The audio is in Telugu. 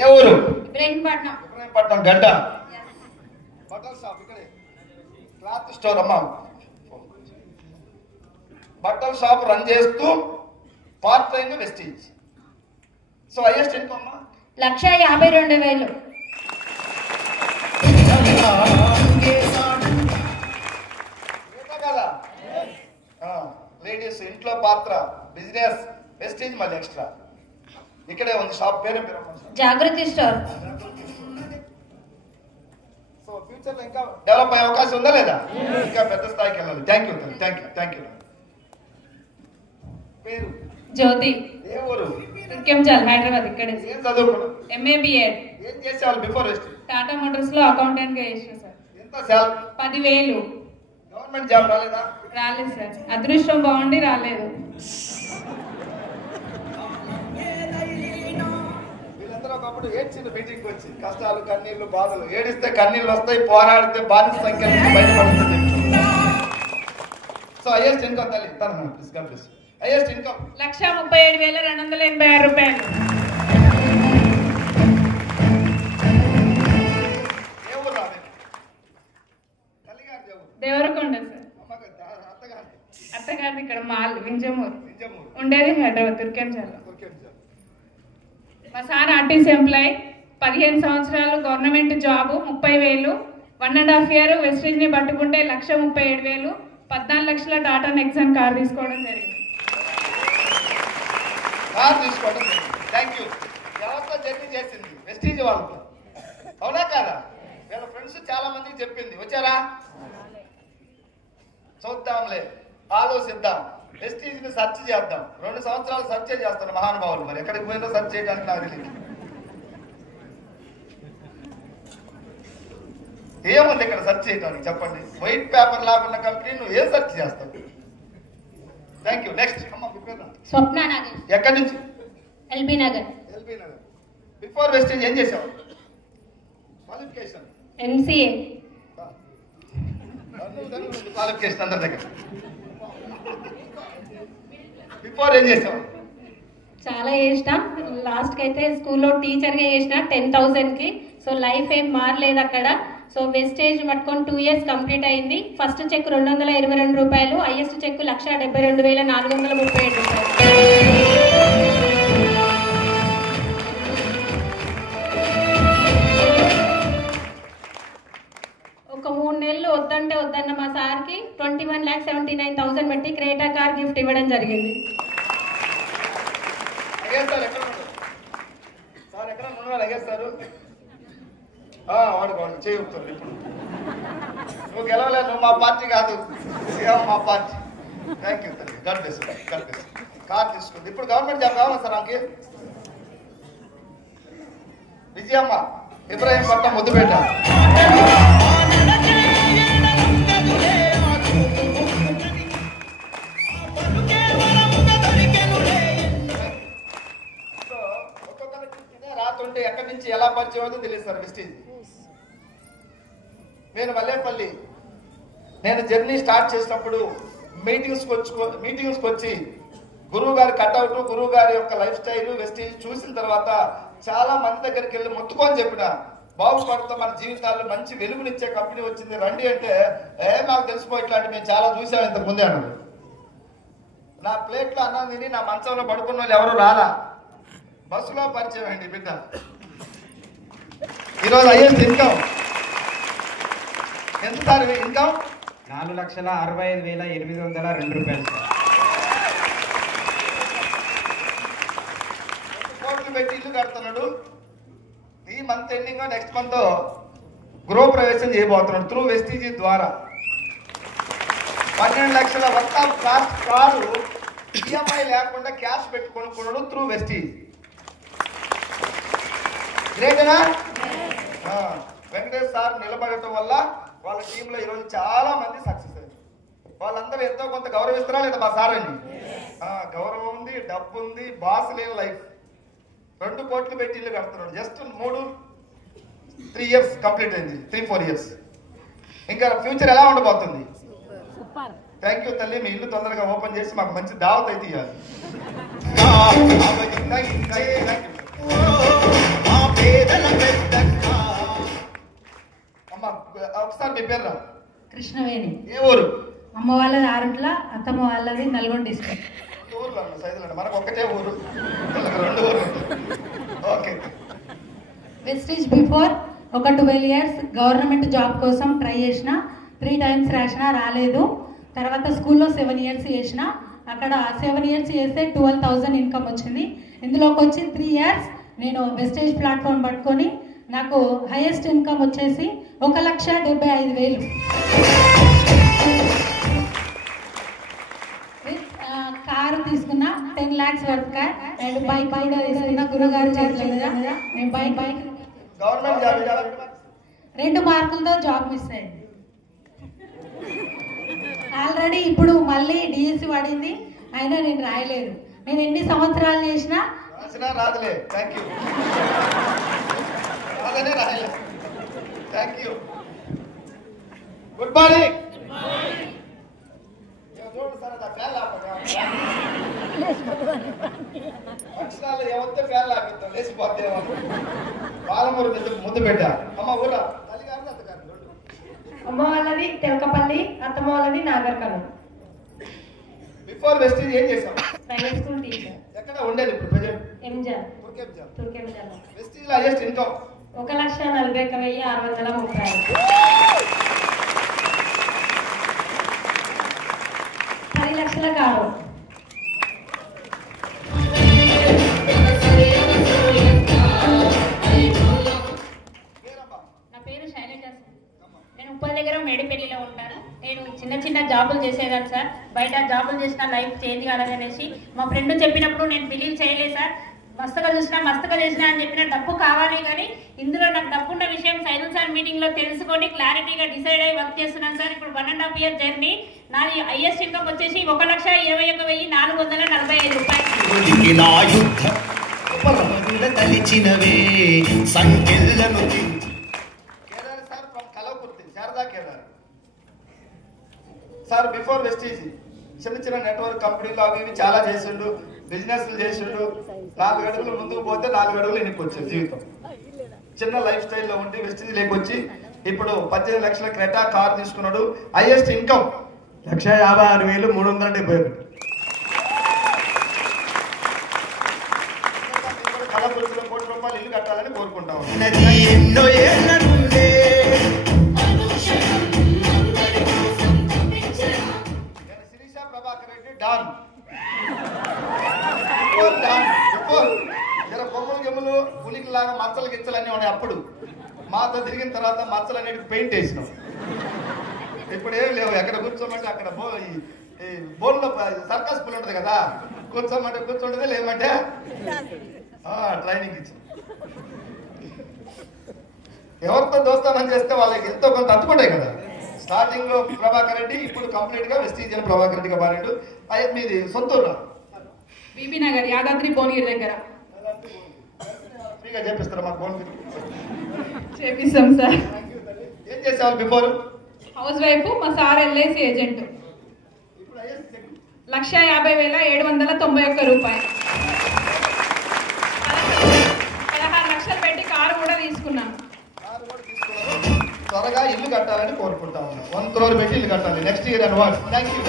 ఏ ఊరు? ఇబ్రహీంపట్నం. ఇబ్రహీంపట్నం గడ్డ. బట్టల షాప్ ఇక్కడే. క్లాత్ స్టోర్ అమ్మా. బట్టల షాప్ రన్ చేస్తూ part time Vestige. So highest income అమ్మా 1,52,000. కదా లేడీస్ ఇంట్లో పాత్ర బిజినెస్ వెస్టీజ్ మళ్ళీ ఎక్స్ట్రా. ఇక్కడే ఉంది షాప్ పేరు జాగృతి స్టోర్. సో ఫ్యూచర్ లో ఇంకా డెవలప్ అయ్యే అవకాశం ఉందా లేదా? ఇంకా పెద్ద స్థాయికి వెళ్ళాలి. Thank you thank you. పేరు జ్యోతి. ఏ ఊరు? ఇంకెంచాలి హైదరాబాద్. ఇక్కడే. ఏం చదువుకున్నా? MA BEd. ఏం చేసేవాళ్ళు బిఫోర్ వెస్ట్? టాటా మోటార్స్ లో అకౌంటెంట్ గా చేసిన సార్. ఎంత శాలరీ? 10,000. గవర్నమెంట్ జాబ్ రాలేదా? రాలేదు సార్. అదృష్టం బాగుండి రాలేదు. వీళ్ళందరూ ఒకప్పుడు ఏడ్చింది మీటింగ్ వచ్చి. కష్టాలు కన్నీళ్లు బాధలు. ఏడిస్తే కన్నీళ్ళు వస్తాయి, పోరాడితే బానిస సంఖ్య నుంచి బయటపడుతుంది. సో హైయెస్ట్ ఇన్కమ్ తల్లి తన ప్లీజ్ హైయెస్ట్ ఇన్కమ్ 1,37,286 రూపాయలు. ఏ ఊరు రాదు? తల్లిగారి దేవుడు దేవరకొండ సార్. అత్తగారిది ఇక్కడ మాల్ వింజమూరు. ఉండేది హైదరాబాద్ తుర్కెంచాల. మా సార్ ఆర్టీసీ ఎంప్లాయ్. 15 సంవత్సరాలు గవర్నమెంట్ జాబు. 30,000. 1.5 ఇయర్ వెస్టీజ్ ని పట్టుకుంటే 1,37,000. 14 లక్షల టాటా నెక్సాన్ కార్ తీసుకోవడం జరిగింది. కార్ తీసుకోవడం థ్యాంక్ యూ. ఎవరితో జర్నీ చేసింది? వెస్టీజ్ వాళ్ళతో. అవునా కాదా? వీళ్ళ ఫ్రెండ్స్ చాలా మందికి చెప్పింది. వచ్చారా? చూద్దాంలే, ఆలోచిద్దాం, వెస్టీజ్ ని సెర్చ్ చేద్దాం. 2 సంవత్సరాలు సెర్చ్ చేస్తాను మహానుభావులు. మరి ఎక్కడికి పోయినా సెర్చ్ చేయడానికి నాకు తెలియదు. ఏముంది ఇక్కడ సెర్చ్ చేయడానికి చెప్పండి? వైట్ పేపర్ లాగా ఉన్న కంపెనీ నువ్వు ఏం సెర్చ్ చేస్తావు? Thank you. నెక్స్ట్ స్వప్న నగర్. ఎక్కడి నుంచి? ఎల్బీ నగర్. బిఫోర్ వెస్టేజ్ ఏం చేసావు? Qualification MCA. క్వాలిఫికేషన్ అందరి దగ్గర. బిఫోర్ ఏం చేసావు? చాలా చేసిన. లాస్ట్ కి అయితే స్కూల్లో టీచర్ గా చేసిన 10,000 కి. సో లైఫ్ ఏం మారలేదు అక్కడ. సో వెస్టేజ్ పట్టుకొని 2 ఇయర్స్ కంప్లీట్ అయింది. ఫస్ట్ చెక్ 222 రూపాయలు. హైయెస్ట్ చెక్ 1,72,437 రూపాయలు. ఒక 3 నెలలు వద్దంటే వద్దన్న మా సార్కి 21,79,000 పెట్టి క్రేటా కార్ గిఫ్ట్ ఇవ్వడం జరిగింది. సార్ ఎక్కడ ఉన్నాడు? అగేస్తారు వాడు చేయుతారు. ఇప్పుడు నువ్వు గెలవలే, నువ్వు మా పార్టీ కాదు, మా పార్టీ. థ్యాంక్ యూ తల్లి. God bless. కార్ తీసుకుంది. ఇప్పుడు గవర్నమెంట్ జాబ్ కావాలి సార్ నాకు. విజయమ్మ ఇబ్రహీంపట్నం ముద్దుపేట. రాతుంటే ఎక్కడి నుంచి ఎలా పరిచయం అవుతుందో తెలియదు సార్ వెస్టీజ్. నేను మల్లేపల్లి జర్నీ స్టార్ట్ చేసినప్పుడు మీటింగ్స్కి వచ్చి గురువు గారి కట్అవుట్, గురువు గారి యొక్క లైఫ్ స్టైల్, వెస్టీజ్ చూసిన తర్వాత చాలా మంది దగ్గరికి వెళ్ళి మొత్తుకొని చెప్పిన, బాగుపడుతూ మన జీవితాల్లో మంచి వెలుగునిచ్చే కంపెనీ వచ్చింది రండి అంటే, నాకు తెలిసిపోయి ఇట్లాంటి మేము చాలా చూసాం ఇంతకు ముందే అన్నాడు. నా ప్లేట్లో అన్నం తిని నా మంచంలో పడుకున్న వాళ్ళు ఎవరు రాలా. బస్సులో పరిచయం అండి బిడ్డ. ఈరోజు హైయెస్ట్ ఇన్కమ్ ఎంత సార్? ఇన్కమ్ 4,65,802 రూపాయలు సార్. కోట్లు పెట్టి ఇల్లు కడుతున్నాడు. ఈ మంత్ ఎండింగ్ నెక్స్ట్ మంత్ గృహ ప్రవేశం చేయబోతున్నాడు త్రూ వెస్టీజీ ద్వారా. 12 లక్షల వర్త్ ఆఫ్ కారు EMI లేకుండా క్యాష్ పెట్టి కొనుక్కున్నాడు త్రూ వెస్టీజ్. గ్రేటేనా? వెంకటేష్ సార్ నిలబడటం వల్ల వాళ్ళ టీంలో ఈరోజు చాలా మంది సక్సెస్ అయ్యారు. వాళ్ళందరూ ఎంతో కొంత గౌరవిస్తారా లేదా మా సార్ అండి? గౌరవం ఉంది, డబ్బు ఉంది, బాస్ లేని లైఫ్. 2 కోట్లు పెట్టి ఇల్లు కడుతున్నాడు. జస్ట్ 3 ఇయర్స్ కంప్లీట్ అయింది. 3-4 ఇయర్స్. ఇంకా ఫ్యూచర్ ఎలా ఉండబోతుంది? థ్యాంక్ యూ తల్లి. మీ ఇల్లు తొందరగా ఓపెన్ చేసి మాకు మంచి దావత్ అయితే ఇవ్వాలి. మీ పేరు రా? కృష్ణవేణి. ఏ ఊరు? అమ్మ వాళ్ళది ఆరుట్ల, అత్తమ్మ వాళ్ళది నల్గొండ డిస్ట్రిక్ట్. ఊర్లో సైజులు మనకు ఒక్కటే ఊరు, రెండు ఊరు. ఓకే. వెస్టీజ్ బిఫోర్ ఒక 12 years గవర్నమెంట్ జాబ్ కోసం ట్రై చేసిన, 3 times రాసిన, రాలేదు. తర్వాత స్కూల్లో 7 years చేసిన, అక్కడ 7 years చేస్తే 12,000 ఇన్కమ్ వచ్చింది. ఇందులోకి వచ్చి 3 years నేను వెస్టేజ్ ప్లాట్ఫామ్ పట్టుకొని నాకు హైయెస్ట్ ఇన్కమ్ వచ్చేసి 1,75,000. కారు తీసుకున్న 10 lakhs worth car and bike కూడా తీసుకున్న గురుగారు చేతుల మీద. నేను బైక్ గవర్నమెంట్ జాబ్ 2 మార్కులతో జాబ్ మిస్ అయింది. ఆల్రెడీ ఇప్పుడు మళ్ళీ డిఎస్సి పడింది, అయినా నేను రాయలేదు. నేను ఎన్ని సంవత్సరాలు చేసినా రాదులే. Thank you. రాదనే రాయలే. Thank you. Good morning. చూడండి సార్, అలా ఫ్యాన్ అక్షరాలు ఏమంటే ఫ్యాన్ లాపిస్తాం, లేచిపోతేమో. పాలమూరు ముందు పెట్టా. అమ్మ ఊరా తల్లిగారు అత్తగారు? అమ్మ వాళ్ళది తెలకపల్లి, అత్తమ్మ వాళ్ళది నాగర్కర్నూలు. బిఫోర్ వెస్టీజ్ ఏం చేసాం? Private school teacher. ఎక్కడ ఉండేది ఇప్పుడు present? Enjoy Turkenjal. Turkenjal. Vestige లో హైయెస్ట్ ఇన్కమ్ 1,41,635. 10 లక్షల కారు. నా పేరు శైలజ. నేను ఉప్పల్ దగ్గర మేడిపల్లిలో ఉంటాను. నేను చిన్న చిన్న జాబులు చేసేదాన్ని సార్. బయట జాబులు చేసిన లైఫ్ చేంజ్ కాలేదనేసి మా ఫ్రెండ్ చెప్పినప్పుడు నేను బిలీవ్ చేయలేదు సార్. మస్తుగా చేసినా అని చెప్పిన డబ్బు కావాలి, కానీ ఇందులో నాకు డబ్బు ఉన్న విషయం సైదుల్ సార్ మీటింగ్లో తెలుసుకొని క్లారిటీగా డిసైడ్ అయ్యి వర్క్ చేస్తున్నాను సార్. ఇప్పుడు 1.5 year జర్నీ. నాది హైయెస్ట్ ఇన్కమ్ వచ్చేసి 1,21,445 రూపాయలు. సార్ బిఫోర్ వెస్టీజ్ చిన్న చిన్న నెట్వర్క్ కంపెనీలు అవి ఇవి చాలా చేసిండు, బిజినెస్లు చేసిండు. 4 అడుగులు ముందుకు పోతే 4 అడుగులు వెనక్కి వచ్చేది జీవితం. చిన్న లైఫ్ స్టైల్లో ఉండి వెస్టీజ్ లేకొచ్చి ఇప్పుడు 18 లక్షల క్రెటా కార్ తీసుకున్నాడు. Highest income 1,56,371. కలపూర్తిలో ₹1 కోటి ఇల్లు కట్టాలని కోరుకుంటాం. శిరీష ప్రభాకర్ రెడ్డి డాన్. జర బొమ్మలు గెమ్మలు పులికి లాగా మచ్చలు గిచ్చలన్నీ ఉన్నాయి. అప్పుడు మాతో తిరిగిన తర్వాత మచ్చలు అనేది పెయింట్ వేసినాం. ఇప్పుడు ఏం లేవు. ఎక్కడ కూర్చోమంటే అక్కడ బోన్లో సర్కస్ పుల్ ఉంటుంది కదా, కూర్చోమంటే కూర్చోంటే లేమంటే ట్రైనింగ్ ఇచ్చాం. ఎవరితో దోస్తామని చేస్తే వాళ్ళకి ఎంతో కొంత అందుకుంటాయి కదా. స్టార్టింగ్ లో ప్రభాకర్ రెడ్డి, ఇప్పుడు కంప్లీట్ గా వెస్టీజ్ ప్రభాకర్ రెడ్డిగా మారాడు. అయితే మీది సొంతూరు? బీబీ నగర్, యాదాద్రి భువనగిరి దగ్గర. ఫ్రీగా చేపిస్తారా మాకు భువనగిరి? చేపిస్తాం సార్. ఏం చేసేవాళ్ళు బిఫోర్? House wife. మా సార్ ఎల్ఐసి ఏజెంట్. 1,50,791 రూపాయలు. 16 లక్షలు పెట్టి కారు కూడా తీసుకున్నాను. త్వరగా ఇల్లు కట్టాలని కోరుకుంటా ఉన్నాం. 1 crore పెట్టి ఇల్లు కట్టాలి next year onward. Thank you.